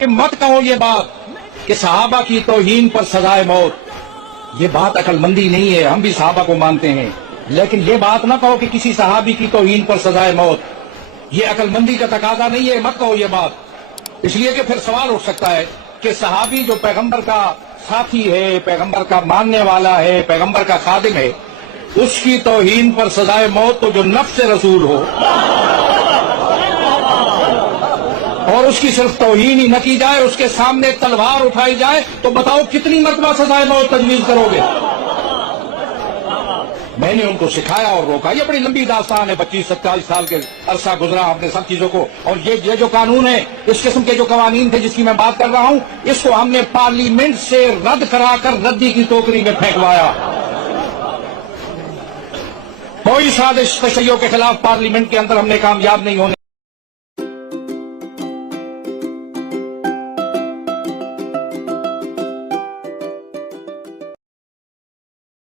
کہ مت کہو یہ بات کہ صحابہ کی توہین پر سزائے موت، یہ بات عقل مندی نہیں ہے. ہم بھی صحابہ کو مانتے ہیں، لیکن یہ بات نہ کہو کہ کسی صحابی کی توہین پر سزائے موت، یہ عقل مندی کا تقاضا نہیں ہے. مت کہو یہ بات، اس لیے کہ پھر سوال اٹھ سکتا ہے کہ صحابی جو پیغمبر کا ساتھی ہے، پیغمبر کا ماننے والا ہے، پیغمبر کا خادم ہے، اس کی توہین پر سزائے موت تو جو نفس رسول ہو اور اس کی صرف توہین ہی نہ کی جائے، اس کے سامنے تلوار اٹھائی جائے، تو بتاؤ کتنی مرتبہ سزائے موت تجویز کرو گے؟ میں نے ان کو سکھایا اور روکا. یہ بڑی لمبی داستان ہے، 25-27 سال کے عرصہ گزرا ہم نے سب چیزوں کو. اور یہ جو قانون ہے، اس قسم کے جو قوانین تھے جس کی میں بات کر رہا ہوں، اس کو ہم نے پارلیمنٹ سے رد کرا کر ردی کی ٹوکری میں پھینکوایا. کوئی سازش تشیع کے خلاف پارلیمنٹ کے اندر ہم نے کامیاب نہیں ہونے